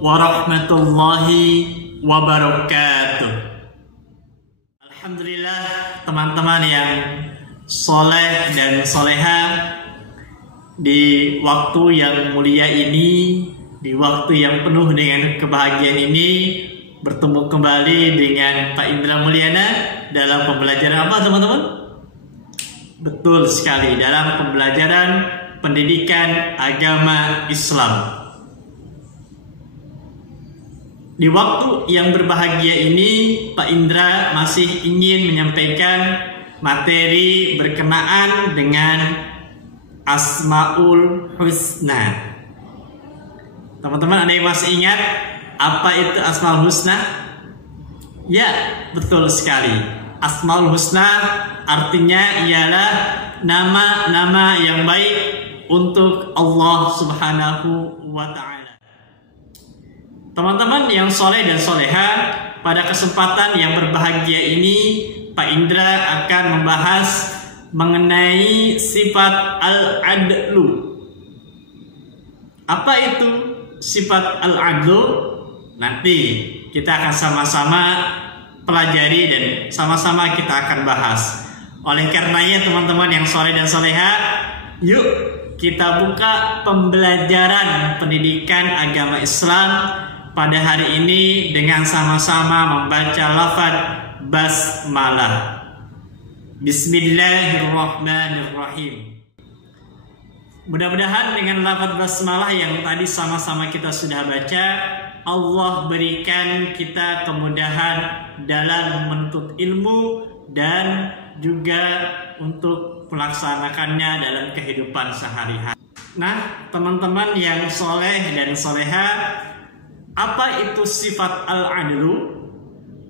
warahmatullahi wabarakatuh. Alhamdulillah, teman-teman yang soleh dan soleha, di waktu yang mulia ini, di waktu yang penuh dengan kebahagiaan ini, bertemu kembali dengan Pak Indra Mulyana dalam pembelajaran apa, teman-teman? Betul sekali, dalam pembelajaran pendidikan agama Islam. Di waktu yang berbahagia ini, Pak Indra masih ingin menyampaikan materi berkenaan dengan Asmaul Husna. Teman-teman, ada yang masih ingat apa itu Asmaul Husna? Ya, betul sekali. Asmaul Husna artinya ialah nama-nama yang baik untuk Allah Subhanahu wa Ta'ala. Teman-teman yang soleh dan soleha, pada kesempatan yang berbahagia ini Pak Indra akan membahas mengenai sifat al-adlu. Apa itu sifat al-adlu? Nanti kita akan sama-sama pelajari dan sama-sama kita akan bahas. Oleh karenanya teman-teman yang soleh dan soleha, yuk kita buka pembelajaran pendidikan agama Islam pada hari ini dengan sama-sama membaca lafaz basmalah. Bismillahirrahmanirrahim. Mudah-mudahan dengan lafaz basmalah yang tadi sama-sama kita sudah baca, Allah berikan kita kemudahan dalam menuntut ilmu dan juga untuk melaksanakannya dalam kehidupan sehari-hari. Nah, teman-teman yang soleh dan soleha, apa itu sifat al-adlu?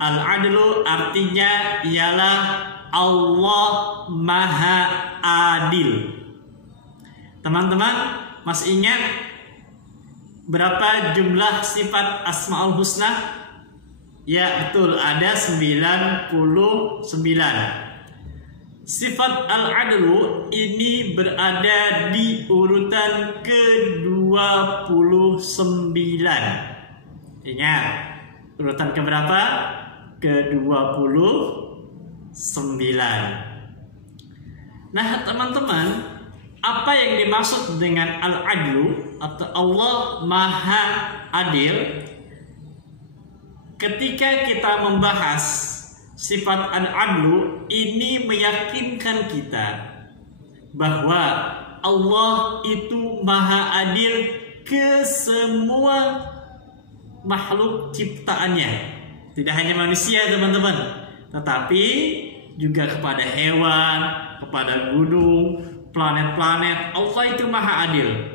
Al-adlu artinya ialah Allah Maha Adil. Teman-teman masih ingat berapa jumlah sifat Asmaul Husna? Ya, betul, ada 99. Sifat al-adlu ini berada di urutan ke-29. Ingat, urutan keberapa? Ke-29. Nah, teman-teman, apa yang dimaksud dengan al-adlu atau Allah Maha Adil? Ketika kita membahas sifat al-adlu, ini meyakinkan kita bahwa Allah itu Maha Adil ke semua makhluk ciptaannya. Tidak hanya manusia, teman-teman, tetapi juga kepada hewan, kepada gunung, planet-planet. Allah itu Maha Adil.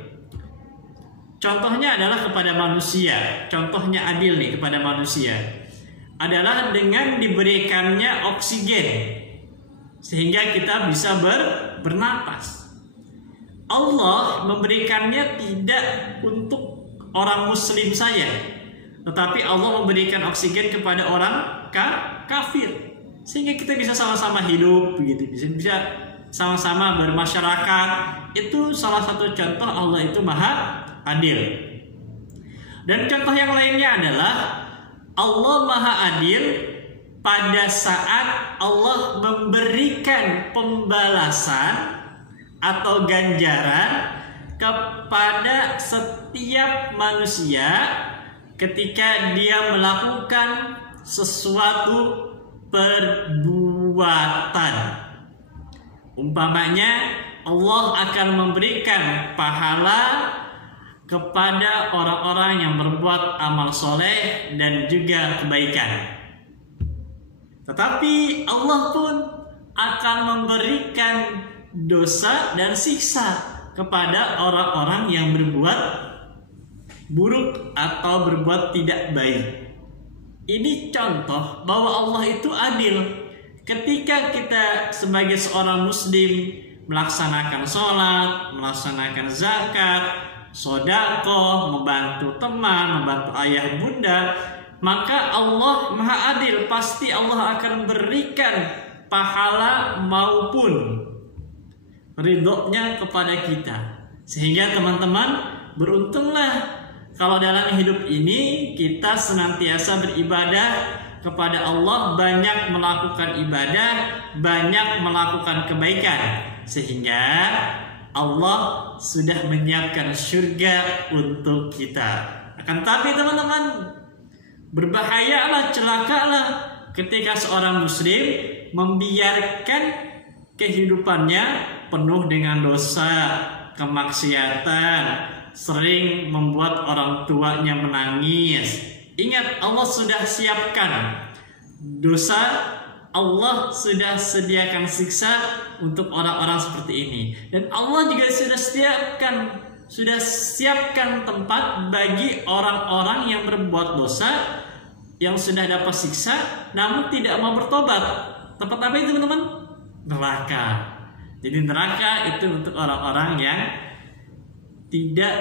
Contohnya adalah kepada manusia. Contohnya adil nih kepada manusia adalah dengan diberikannya oksigen sehingga kita bisa bernapas. Allah memberikannya tidak untuk orang muslim saja, tetapi Allah memberikan oksigen kepada orang kafir sehingga kita bisa sama-sama hidup begitu, bisa sama-sama bermasyarakat. Itu salah satu contoh Allah itu Maha Adil. Dan contoh yang lainnya adalah Allah Maha Adil pada saat Allah memberikan pembalasan atau ganjaran kepada setiap manusia ketika dia melakukan sesuatu perbuatan. Umpamanya Allah akan memberikan pahala kepada orang-orang yang berbuat amal soleh dan juga kebaikan. Tetapi Allah pun akan memberikan dosa dan siksa kepada orang-orang yang berbuat buruk atau berbuat tidak baik. Ini contoh bahwa Allah itu adil. Ketika kita sebagai seorang muslim melaksanakan sholat, melaksanakan zakat, sedekah, membantu teman, membantu ayah bunda, maka Allah Maha Adil. Pasti Allah akan berikan pahala maupun ridhonya kepada kita. Sehingga teman-teman beruntunglah kalau dalam hidup ini kita senantiasa beribadah kepada Allah, banyak melakukan ibadah, banyak melakukan kebaikan, sehingga Allah sudah menyiapkan surga untuk kita. Akan tapi teman-teman, berbahayalah, celakalah ketika seorang muslim membiarkan kehidupannya penuh dengan dosa, kemaksiatan, sering membuat orang tuanya menangis. Ingat, Allah sudah siapkan dosa, Allah sudah sediakan siksa untuk orang-orang seperti ini. Dan Allah juga sudah siapkan tempat bagi orang-orang yang berbuat dosa, yang sudah dapat siksa namun tidak mau bertobat. Tempat apa itu teman-teman? Neraka. Jadi neraka itu untuk orang-orang yang tidak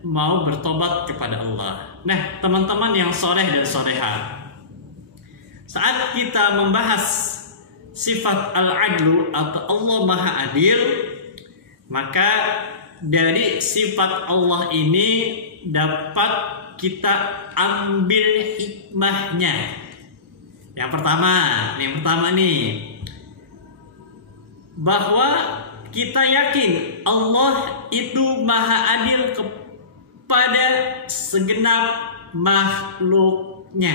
mau bertobat kepada Allah. Nah, teman-teman yang soleh dan soleha, saat kita membahas sifat al-adlu atau Allah Maha Adil, maka dari sifat Allah ini dapat kita ambil hikmahnya. Yang pertama nih, bahwa kita yakin Allah itu Maha Adil kepada segenap makhluknya.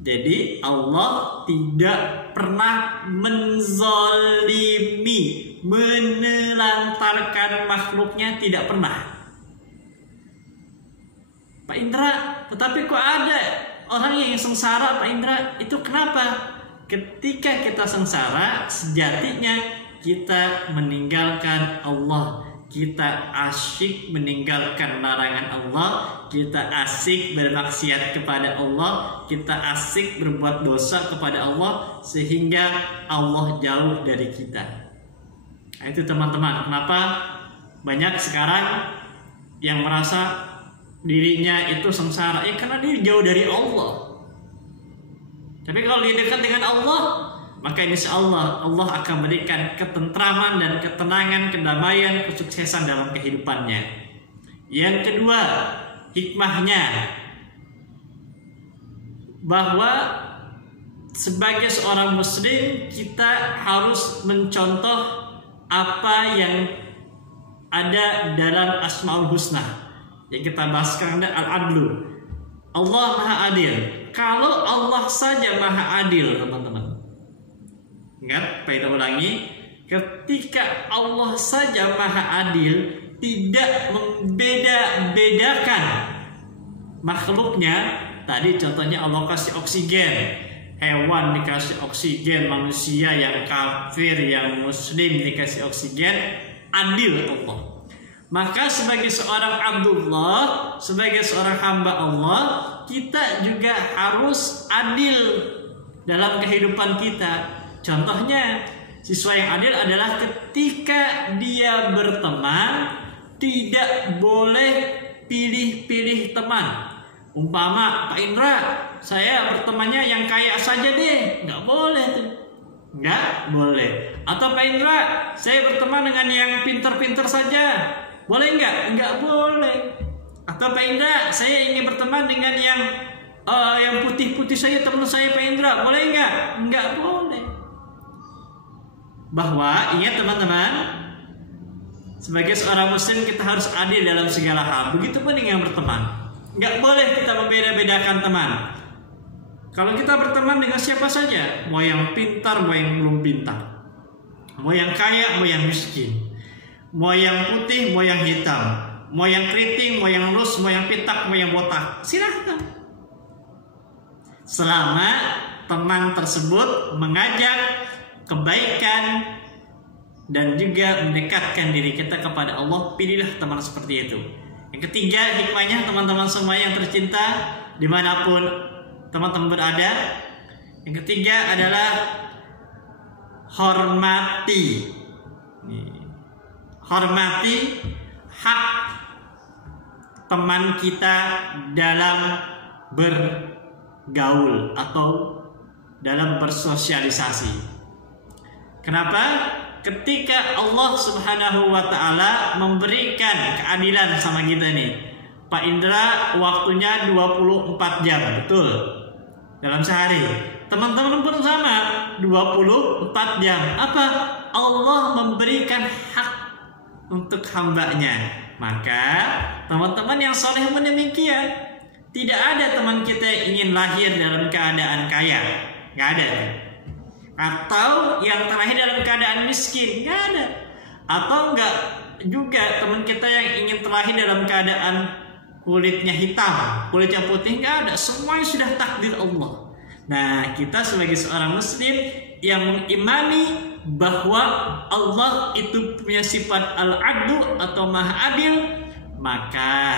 Jadi Allah tidak pernah menzalimi, menelantarkan makhluknya, tidak pernah. Pak Indra, tetapi kok ada orang yang sengsara, Pak Indra? Itu kenapa? Ketika kita sengsara, sejatinya kita meninggalkan Allah, kita asyik meninggalkan larangan Allah, kita asyik bermaksiat kepada Allah, kita asyik berbuat dosa kepada Allah, sehingga Allah jauh dari kita. Nah, itu teman-teman, kenapa banyak sekarang yang merasa dirinya itu sengsara? Ya karena dia jauh dari Allah. Tapi kalau dia dekat dengan Allah, maka insya Allah akan berikan ketentraman dan ketenangan, kedamaian, kesuksesan dalam kehidupannya. Yang kedua, hikmahnya, bahwa sebagai seorang muslim kita harus mencontoh apa yang ada dalam Asmaul Husna yang kita bahas sekarang, al-adlu. Allah Maha Adil. Kalau Allah saja Maha Adil, teman-teman, ingat, saya ulangi, ketika Allah saja Maha Adil, tidak membeda-bedakan makhluknya. Tadi contohnya Allah kasih oksigen, hewan dikasih oksigen, manusia yang kafir, yang muslim dikasih oksigen, adil Allah. Maka sebagai seorang Abdullah, sebagai seorang hamba Allah, kita juga harus adil dalam kehidupan kita. Contohnya, siswa yang adil adalah ketika dia berteman, tidak boleh pilih-pilih teman. Umpama, Pak Indra, saya bertemannya yang kaya saja deh. Nggak boleh tuh. Nggak boleh. Atau Pak Indra, saya berteman dengan yang pintar-pintar saja. Boleh nggak? Nggak boleh. Atau Pak Indra, saya ingin berteman dengan yang putih-putih saja, teman saya Pak Indra. Boleh nggak? Nggak boleh. Bahwa ingat teman-teman, sebagai seorang muslim kita harus adil dalam segala hal. Begitupun dengan berteman. Nggak boleh kita membeda-bedakan teman. Kalau kita berteman dengan siapa saja, mau yang pintar, mau yang belum pintar, mau yang kaya, mau yang miskin, mau yang putih, mau yang hitam, mau yang keriting, mau yang lurus, mau yang pitak, mau yang botak, silahkan. Selama teman tersebut mengajak kebaikan dan juga mendekatkan diri kita kepada Allah, pilihlah teman seperti itu. Yang ketiga, hikmahnya teman-teman semua yang tercinta, dimanapun teman-teman berada, yang ketiga adalah hormati. Hormati hak teman kita dalam bergaul atau dalam bersosialisasi. Kenapa? Ketika Allah Subhanahu wa Ta'ala memberikan keadilan sama kita nih, Pak Indra waktunya 24 jam, betul? Dalam sehari. Teman-teman pun sama, 24 jam. Apa? Allah memberikan hak untuk hambanya. Maka teman-teman yang soleh pun demikian. Tidak ada teman kita yang ingin lahir dalam keadaan kaya. Nggak ada. Atau yang terlahir dalam keadaan miskin. Nggak ada. Atau enggak juga teman kita yang ingin terlahir dalam keadaan kulitnya hitam, kulitnya putih. Nggak ada. Semuanya sudah takdir Allah. Nah, kita sebagai seorang muslim yang mengimani bahwa Allah itu punya sifat al-adlu atau maha adil, maka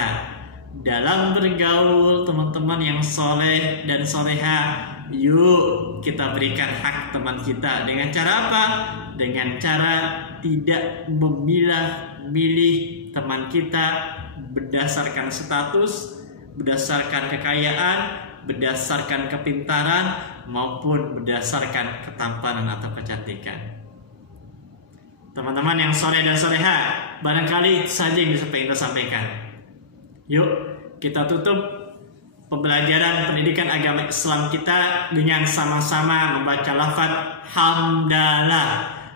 dalam bergaul teman-teman yang soleh dan soleha, yuk kita berikan hak teman kita. Dengan cara apa? Dengan cara tidak memilah-milih teman kita berdasarkan status, berdasarkan kekayaan, berdasarkan kepintaran, maupun berdasarkan ketampanan atau kecantikan. Teman-teman yang soleh dan soleha, barangkali saja yang bisa Pak Indra sampaikan. Yuk kita tutup pembelajaran pendidikan agama Islam kita dengan sama-sama membaca lafaz hamdalah,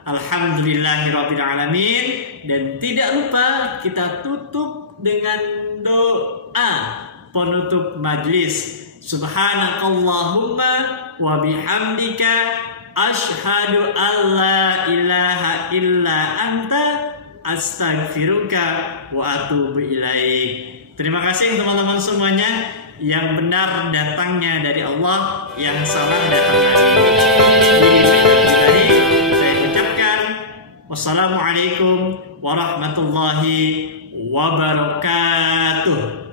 alhamdulillahirabbil alamin, dan tidak lupa kita tutup dengan doa penutup majlis. Subhanakallahumma wa bihamdika asyhadu an la ilaha illa anta astaghfiruka wa atubu ilaik. Terima kasih teman-teman semuanya. Yang benar datangnya dari Allah, yang salah datangnya dari diri. Saya ucapkan wassalamualaikum warahmatullahi wabarakatuh.